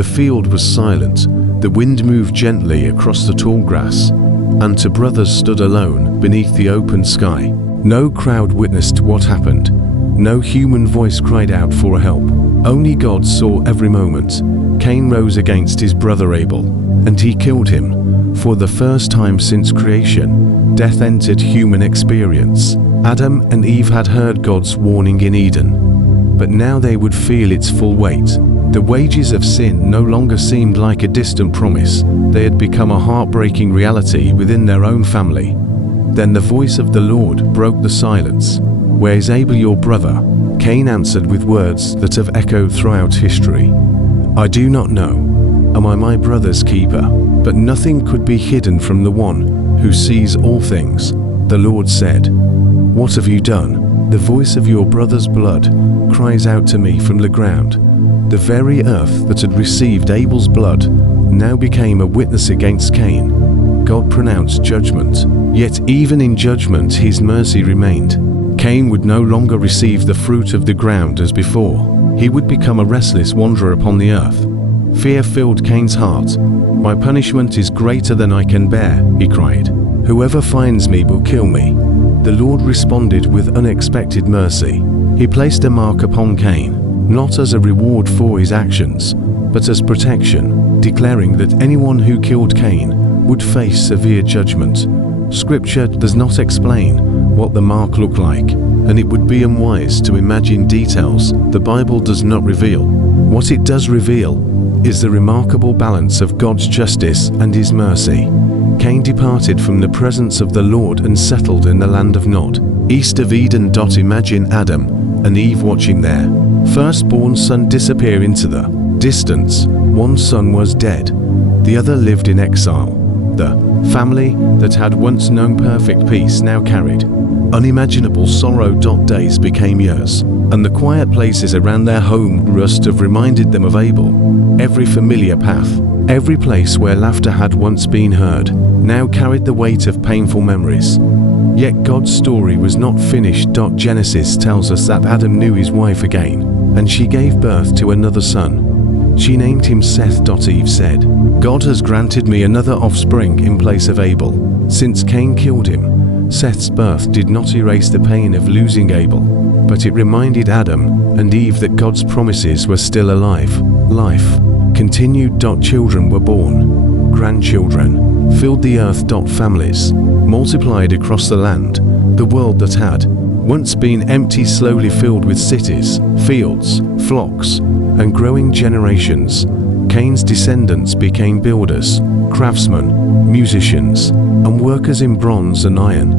The field was silent, the wind moved gently across the tall grass, and two brothers stood alone beneath the open sky. No crowd witnessed what happened. No human voice cried out for help. Only God saw every moment. Cain rose against his brother Abel, and he killed him. For the first time since creation, death entered human experience. Adam and Eve had heard God's warning in Eden, but now they would feel its full weight. The wages of sin no longer seemed like a distant promise. They had become a heartbreaking reality within their own family. Then the voice of the Lord broke the silence. "Where is Abel your brother?" Cain answered with words that have echoed throughout history. "I do not know. Am I my brother's keeper?" But nothing could be hidden from the one who sees all things. The Lord said, "What have you done? The voice of your brother's blood cries out to me from the ground." The very earth that had received Abel's blood now became a witness against Cain. God pronounced judgment, yet even in judgment his mercy remained. Cain would no longer receive the fruit of the ground as before. He would become a restless wanderer upon the earth. Fear filled Cain's heart. "My punishment is greater than I can bear," he cried. "Whoever finds me will kill me." The Lord responded with unexpected mercy. He placed a mark upon Cain, not as a reward for his actions, but as protection, declaring that anyone who killed Cain would face severe judgment. Scripture does not explain what the mark looked like, and it would be unwise to imagine details the Bible does not reveal. What it does reveal is the remarkable balance of God's justice and His mercy. Cain departed from the presence of the Lord and settled in the land of Nod, east of Eden. Imagine Adam and Eve watching their firstborn son disappear into the distance. One son was dead, the other lived in exile. The family that had once known perfect peace now carried unimaginable sorrow. Days became years, and the quiet places around their home must have reminded them of Abel. Every familiar path, every place where laughter had once been heard, now carried the weight of painful memories. Yet God's story was not finished. Genesis tells us that Adam knew his wife again, and she gave birth to another son. She named him Seth. Eve said, "God has granted me another offspring in place of Abel." Since Cain killed him, Seth's birth did not erase the pain of losing Abel, but it reminded Adam and Eve that God's promises were still alive. Life continued. Children were born. Grandchildren filled the earth. Families multiplied across the land. The world that had once been empty slowly filled with cities, fields, flocks, and growing generations. Cain's descendants became builders, craftsmen, musicians, and workers in bronze and iron.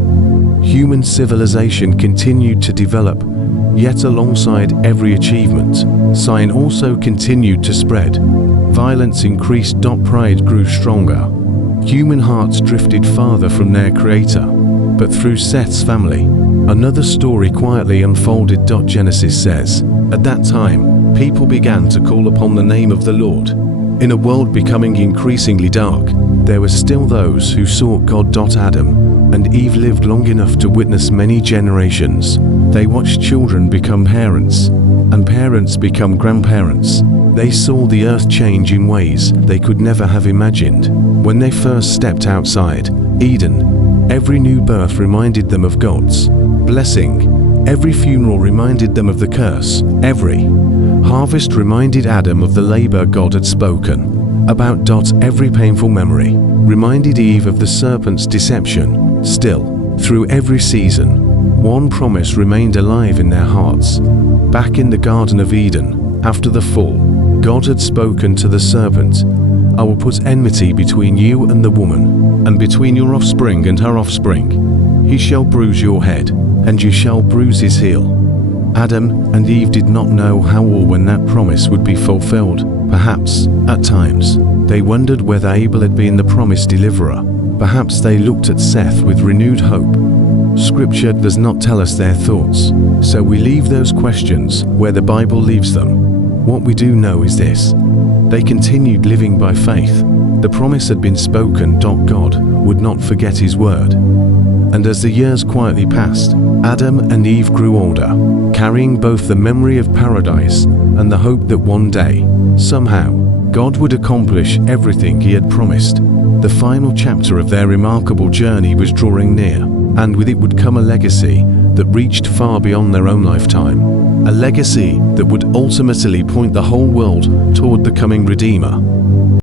Human civilization continued to develop, yet alongside every achievement, sin also continued to spread. Violence increased. Pride grew stronger. Human hearts drifted farther from their Creator. But through Seth's family, another story quietly unfolded. Genesis says, "At that time, people began to call upon the name of the Lord." In a world becoming increasingly dark, there were still those who sought God. Adam and Eve lived long enough to witness many generations. They watched children become parents, and parents become grandparents. They saw the earth change in ways they could never have imagined. When they first stepped outside Eden, every new birth reminded them of God's blessing. Every funeral reminded them of the curse. Every harvest reminded Adam of the labor God had spoken about. Every painful memory reminded Eve of the serpent's deception. Still, through every season, one promise remained alive in their hearts. Back in the Garden of Eden, after the fall, God had spoken to the serpent, "I will put enmity between you and the woman, and between your offspring and her offspring. He shall bruise your head, and you shall bruise his heel." Adam and Eve did not know how or when that promise would be fulfilled. Perhaps, at times, they wondered whether Abel had been the promised deliverer. Perhaps they looked at Seth with renewed hope. Scripture does not tell us their thoughts, so we leave those questions where the Bible leaves them. What we do know is this: they continued living by faith. The promise had been spoken. God would not forget His word. And as the years quietly passed, Adam and Eve grew older, carrying both the memory of paradise and the hope that one day, somehow, God would accomplish everything He had promised. The final chapter of their remarkable journey was drawing near, and with it would come a legacy that reached far beyond their own lifetime. A legacy that would ultimately point the whole world toward the coming Redeemer.